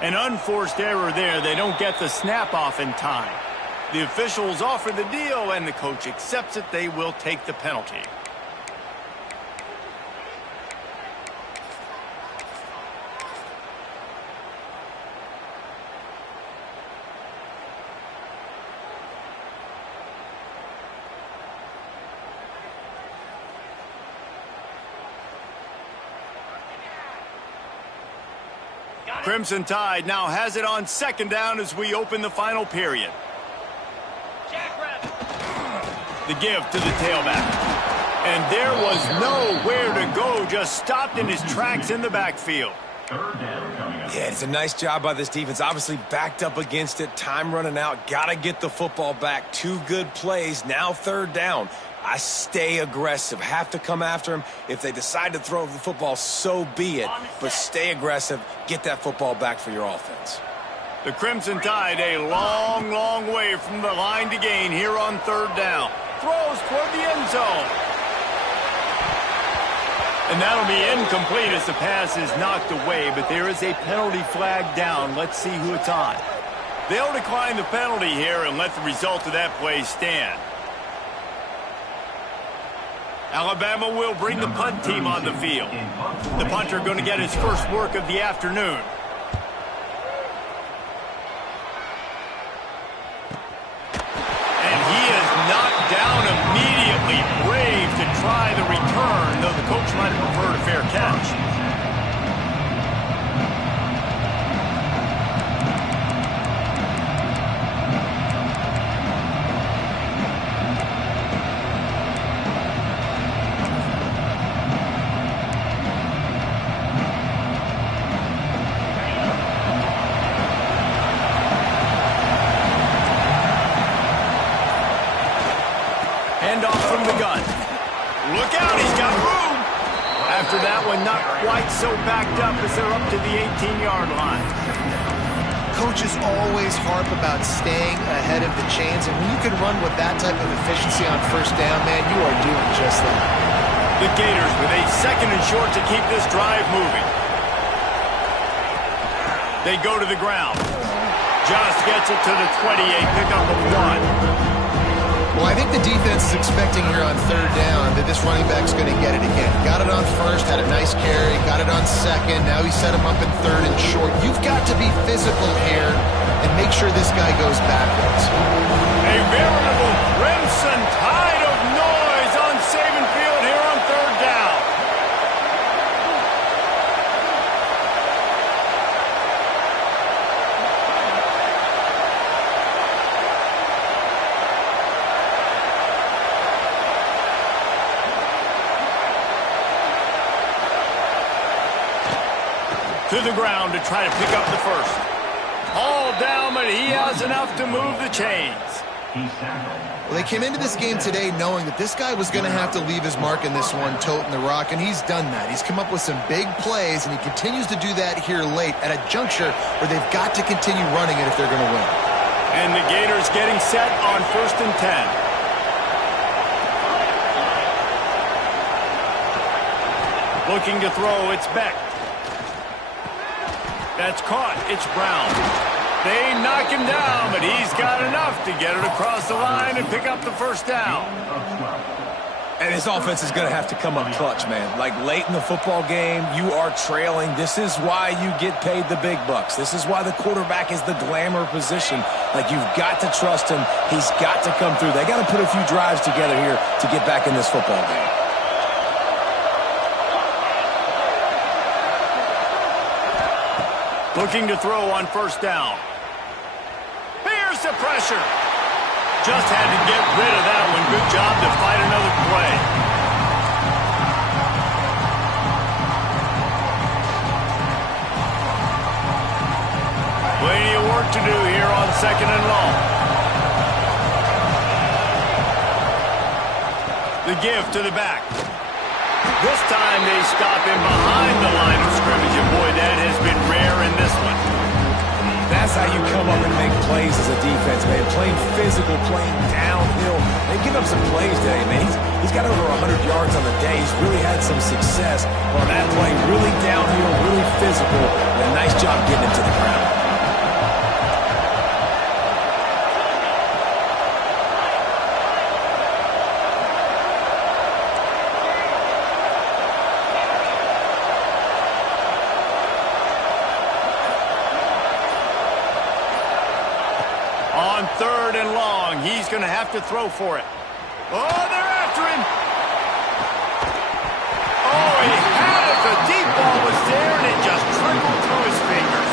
An unforced error there. They don't get the snap off in time. The officials offer the deal, and the coach accepts it. They will take the penalty. Crimson Tide now has it on second down as we open the final period. The give to the tailback. And there was nowhere to go, just stopped in his tracks in the backfield. Yeah, it's a nice job by this defense. Obviously backed up against it, time running out, got to get the football back. 2 good plays, now third down. I stay aggressive, have to come after him. If they decide to throw the football, so be it. But stay aggressive, get that football back for your offense. The Crimson Tide a long, long way from the line to gain here on third down. Throws toward the end zone. And that'll be incomplete as the pass is knocked away, but there is a penalty flag down. Let's see who it's on. They'll decline the penalty here and let the result of that play stand. Alabama will bring the punt team on the field. The punter going to get his first work of the afternoon. And he is knocked down immediately. Brave to try the return, though the coach might have preferred a fair catch. Handoff from the gun. Look out, he's got room. After that one, not quite so backed up as they're up to the 18-yard line. Coaches always harp about staying ahead of the chains, and when you can run with that type of efficiency on first down, man, you are doing just that. The Gators with a second and short to keep this drive moving. They go to the ground. Just gets it to the 28, pick up a 1. Well, I think the defense is expecting here on third down that this running back's going to get it again. Got it on first, had a nice carry, got it on second. Now he set him up in third and short. You've got to be physical here and make sure this guy goes backwards. A veritable crimson tide of noise on Saban Field here on third down. To the ground to try to pick up the first. Hauled down, but he has enough to move the chains. Well, they came into this game today knowing that this guy was going to have to leave his mark in this one, toting the rock, and he's done that. He's come up with some big plays, and he continues to do that here late at a juncture where they've got to continue running it if they're going to win. And the Gators getting set on 1st and 10. Looking to throw, it's Beck. That's caught. It's Brown. They knock him down, but he's got enough to get it across the line and pick up the first down. And this offense is going to have to come up clutch, man. Like late in the football game, you are trailing. This is why you get paid the big bucks. This is why the quarterback is the glamour position. Like, you've got to trust him. He's got to come through. They got to put a few drives together here to get back in this football game. Looking to throw on first down. Here's the pressure. Just had to get rid of that one. Good job to fight another play. Plenty of work to do here on second and long. The give to the back. This time they stop him behind the line of scrimmage, and boy, that has been rare in this one. That's how you come up and make plays as a defense, man. Playing physical, playing downhill. They've given up some plays today, man. He's got over 100 yards on the day. He's really had some success on that play. Really downhill, really physical, and a nice job getting him to the ground. On third and long, he's going to have to throw for it. Oh, they're after him. Oh, he had it. The deep ball was there, and it just trickled through his fingers.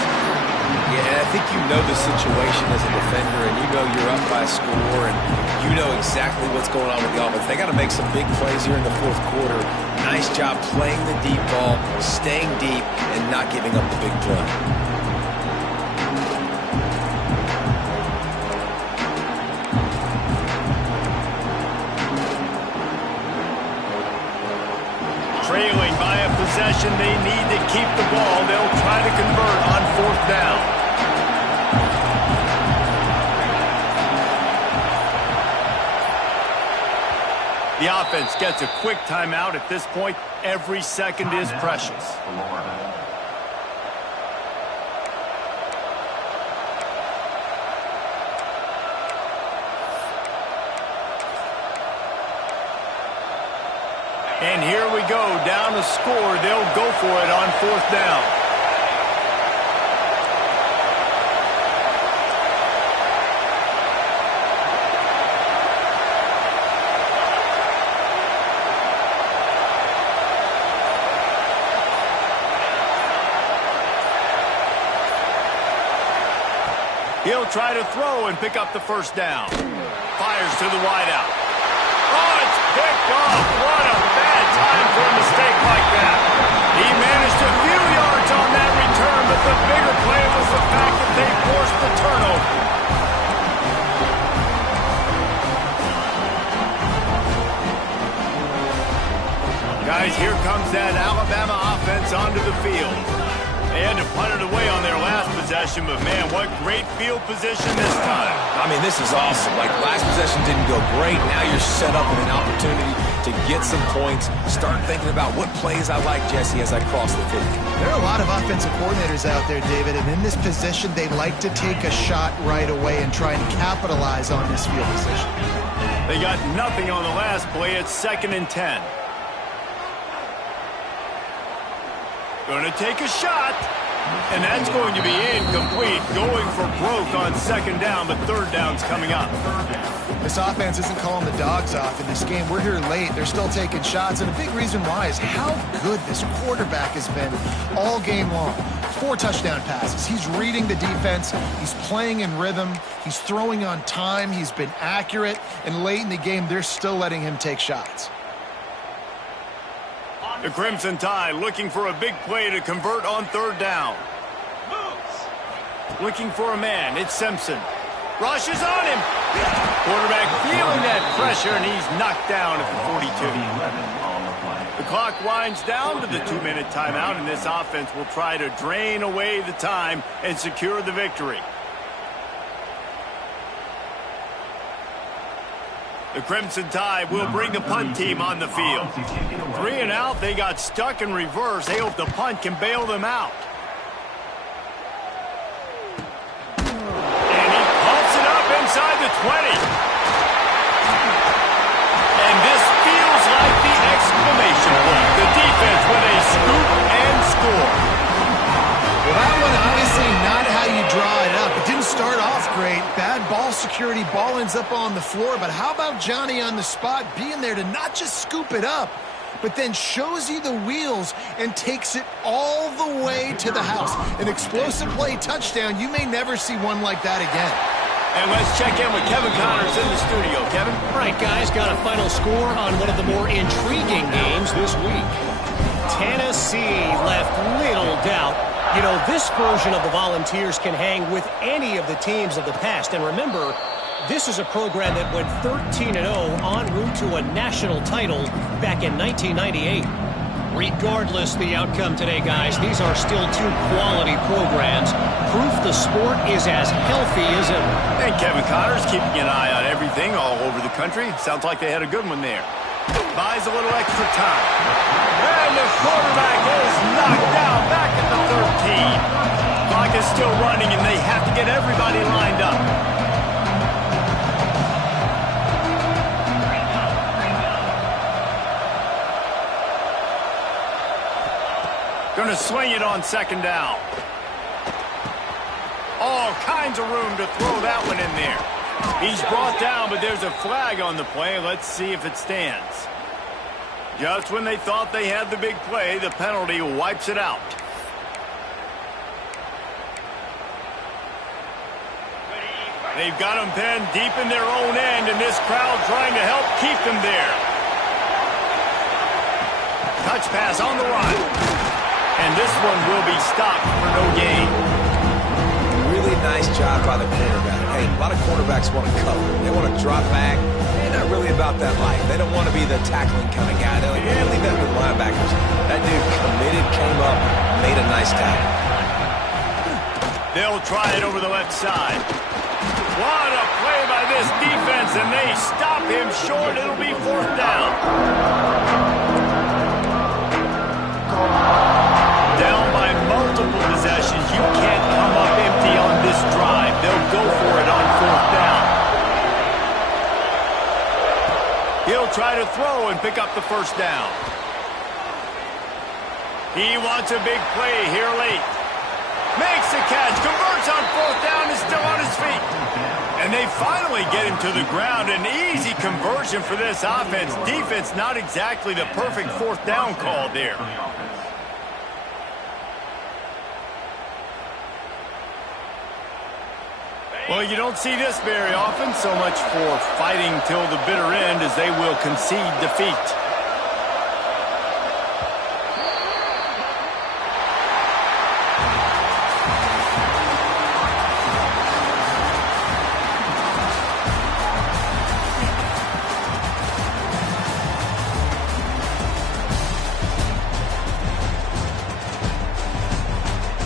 Yeah, and I think you know the situation as a defender, and you know you're up by a score, and you know exactly what's going on with the offense. They got to make some big plays here in the fourth quarter. Nice job playing the deep ball, staying deep, and not giving up the big play. Trailing by a possession, they need to keep the ball. They'll try to convert on fourth down. The offense gets a quick timeout at this point. Every second is precious. And here we go, down the score. They'll go for it on fourth down. He'll try to throw and pick up the first down. Fires to the wideout. Oh, it's picked off. What a bad time for a mistake like that. He managed a few yards on that return, but the bigger play was the fact that they forced the turnover. Guys, here comes that Alabama offense onto the field. They had to punt it away on their last possession, but man, what great field position this time. I mean, this is awesome. Like, last possession didn't go great. Now you're set up with an opportunity to get some points. Start thinking about what plays I like, Jesse, as I cross the 50. There are a lot of offensive coordinators out there, David, and in this position, they like to take a shot right away and try and capitalize on this field position. They got nothing on the last play. It's 2nd and 10. Going to take a shot, and that's going to be incomplete. Going for broke on second down, but third down's coming up. This offense isn't calling the dogs off in this game. We're here late. They're still taking shots, and a big reason why is how good this quarterback has been all game long. 4 touchdown passes. He's reading the defense. He's playing in rhythm. He's throwing on time. He's been accurate, and late in the game, they're still letting him take shots. The Crimson Tide looking for a big play to convert on third down. Looking for a man. It's Simpson. Rushes on him. Quarterback feeling that pressure, and he's knocked down at the 42. The clock winds down to the 2-minute timeout, and this offense will try to drain away the time and secure the victory. The Crimson Tide will bring the punt team on the field. 3 and out, they got stuck in reverse. They hope the punt can bail them out. And he pumps it up inside the 20. And this feels like security, ball ends up on the floor, but how about Johnny on the spot being there to not just scoop it up, but then shows you the wheels and takes it all the way to the house. An explosive play touchdown. You may never see one like that again. And let's check in with Kevin Connors in the studio. Kevin? All right, guys, got a final score on one of the more intriguing games this week. Tennessee left little doubt. You know, this version of the Volunteers can hang with any of the teams of the past. And remember, this is a program that went 13-0 en route to a national title back in 1998. Regardless the outcome today, guys, these are still two quality programs. Proof the sport is as healthy as ever. And Kevin Connors keeping an eye on everything all over the country. Sounds like they had a good one there. Buys a little extra time. And the quarterback is knocked down back at the 13. Clock is still running, and they have to get everybody lined up. Going to swing it on second down. All kinds of room to throw that one in there. He's brought down, but there's a flag on the play. Let's see if it stands. Just when they thought they had the big play, the penalty wipes it out. They've got them pinned deep in their own end, and this crowd trying to help keep them there. Touch pass on the run. And this one will be stopped for no gain. Really nice job by the quarterback. Hey, a lot of quarterbacks want to cover. They want to drop back. They're not really about that life. They don't want to be the tackling kind of guy. They're like, yeah, leave that to the linebackers. That dude committed, came up, made a nice tackle. They'll try it over the left side. What a play by this defense, and they stop him short. It'll be fourth down. Down by multiple possessions. You can't come up empty on this drive. They'll go for it on fourth down. He'll try to throw and pick up the first down. He wants a big play here late. Makes the catch, converts on fourth down, is still on his feet. And they finally get him to the ground. An easy conversion for this offense. Defense, not exactly the perfect fourth down call there. Well, you don't see this very often. So much for fighting till the bitter end, as they will concede defeat.